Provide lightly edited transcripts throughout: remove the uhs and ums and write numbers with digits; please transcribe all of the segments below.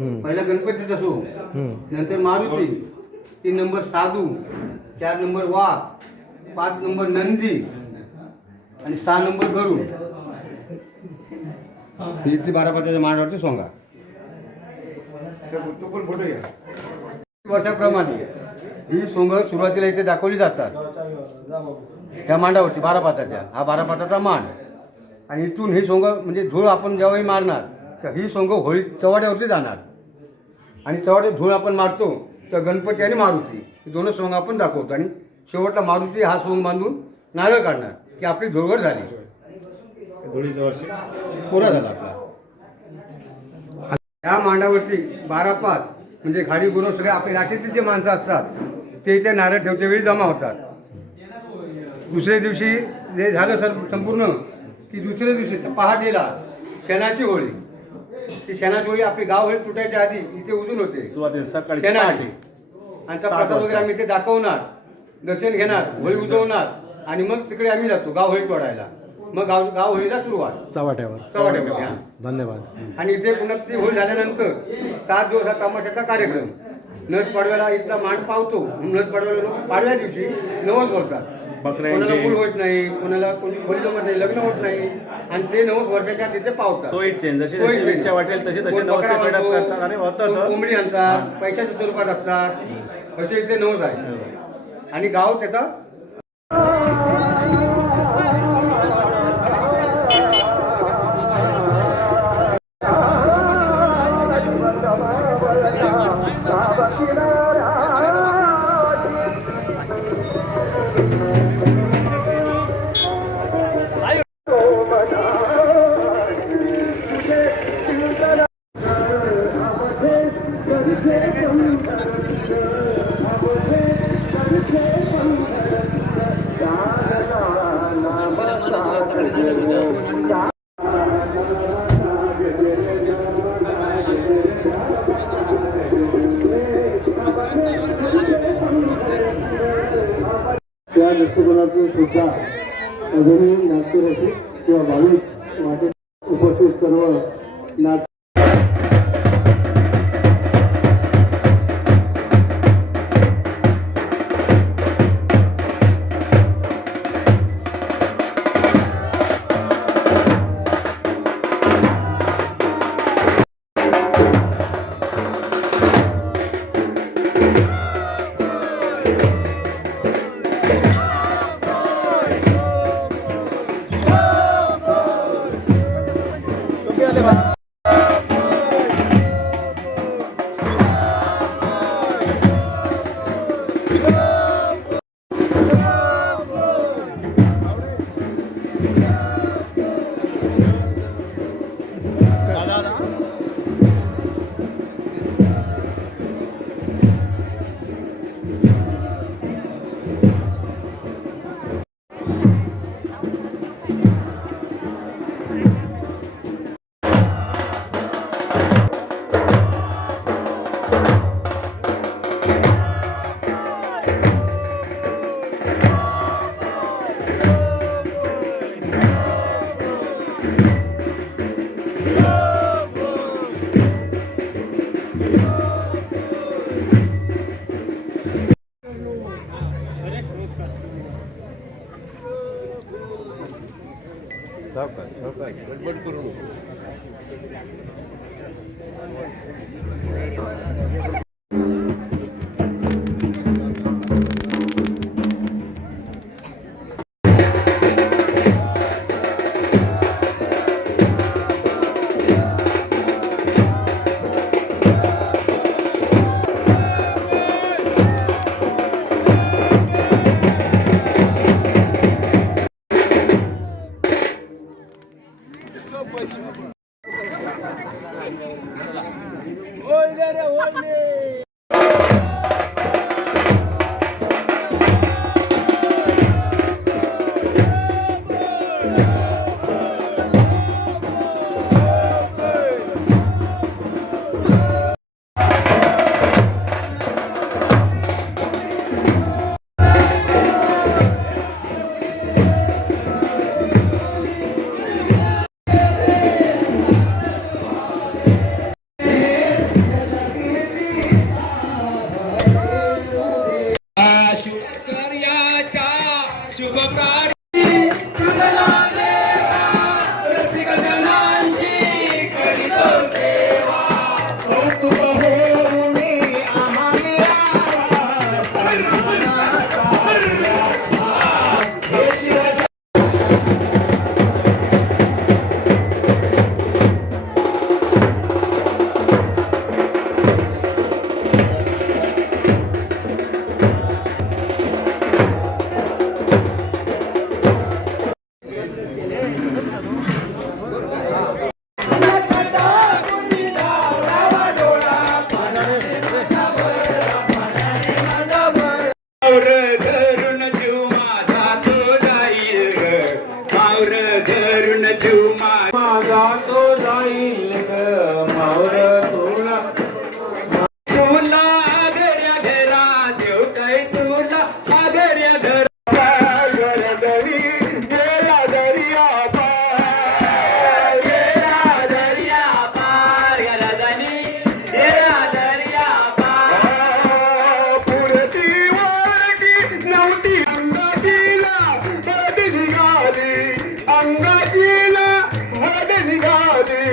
पहिला गणपतीचा सोंग, नंतर मारुती, 3 नंबर साधू, 4 नंबर वाघ, 5 नंबर नंदी आणि 6 नंबर गरुड. ही ती 12 पात्याच्या मांडावरती सोंगा. तो पण फोटो घ्या. वर्षाप्रमाणे ही सोंग सुरुवातीला इथे दाखवली जातात ह्या मांडावरती 12 पाताच्या. हा 12 पाताचा मांड. आणि इथून ही सोंग म्हणजे धूळ आपण ज्यावेळी मारणार तर ही सोंग होळी चव्हाट्यावरती जाणार. आणि चव्हाट्यात धूळ आपण मारतो तर गणपती आणि मारुती ही दोनच सोंग आपण दाखवतो. आणि शेवटला मारुती हा सोंग बांधून नारळ काढणार की आपली धुळवड झाली, धुळीचं वर्ष पुरा झाला आपला. ह्या मांडावरती 12 पाच म्हणजे खाडी गुरु सगळे आपले रात्रीचे जे माणसं असतात ते इथे नारळ ठेवते वेळी जमा होतात. दुसऱ्या दिवशी जे झालं संपूर्ण की दुसऱ्या दिवशी पहाटेला शेणाची होळी. ती शेणाची होळी आपली गाव होळी तुटायच्या आधी इथे उजून होते सकाळी शेणाची. आणि त्या प्रसाद वगैरे आम्ही इथे दाखवणार, दर्शन घेणार, होळी उजवणार आणि मग तिकडे आम्ही जातो गाव होळी तोडायला. मग गाव होळीला सुरुवात चव्हाट्यामध्ये. धन्यवाद. आणि इथे पुन्हा ती होळी झाल्यानंतर 7 दिवस हा तमाशाचा कार्यक्रम. नस पाडव्याला इथला मांड पावतो. नस पाडव्याला लोक पाडव्या दिवशी नवस बोलतात. कोणाला मूल होत नाही, कोणाला कोणी खोली जमत नाही, लग्न होत नाही आणि ते 90 वर्षाच्या तिथे पावतात. जशी इच्छा वाटेल तशी तसे कोंबडी आणतात, पैशाच्या स्वरूपात असतात, असे इथे नवस आहे. आणि गाव त्याचा त्या दृष्टिकोनातून सुद्धा अजूनही नाट्यरसिक किंवा भाविक वाटेत उपस्थित सर्व नाट्य Olha, olha! मावर धरून जीव माझा तो जाईल ग, मावर धरून जीव माझा तो जाईल ग, मावर तुला तुला आगऱ्या घरा देव काय तुला आगऱ्या घरा घरी गेला दर्या पार, गेला दर्या पार, गेला दर्या पार. पुरती वारकी नव्हती अंगाजीला हद निघाली, अंगाजीला हद निघाली,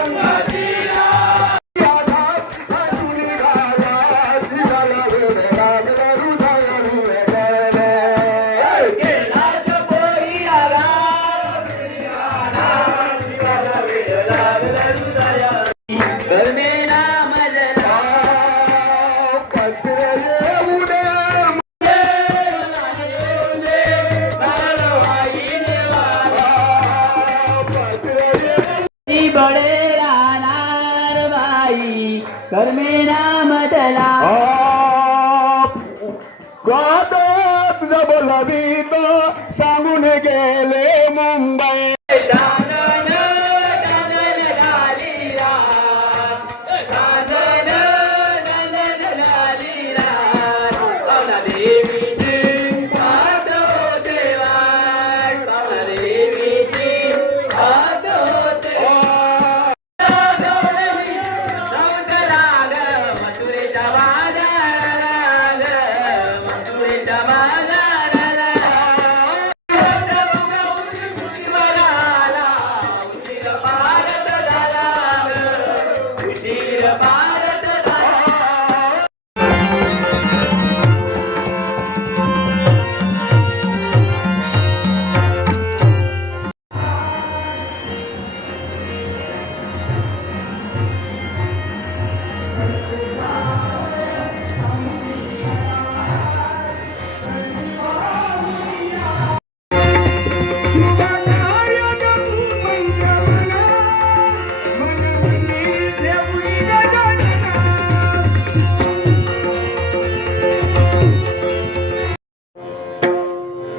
अंगाजीला हद निघाला, निघाला वेळ लागला हृदयाला वेळ. गेला तो पोरी आला, निघाला वेळ लागला हृदयाला. कर्मेला मजला पत्र येऊ दे, बडे राहणार बाई कर्मे नामदला तुझा बोलावी तो सांगून गेले मुंबई.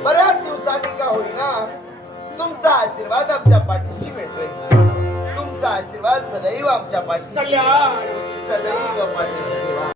बऱ्याच दिवसांनी का होईना तुमचा आशीर्वाद आमच्या पाठीशी मिळतोय. तुमचा आशीर्वाद सदैव आमच्या पाठीशी, सदैव पाठीशी ठेवा.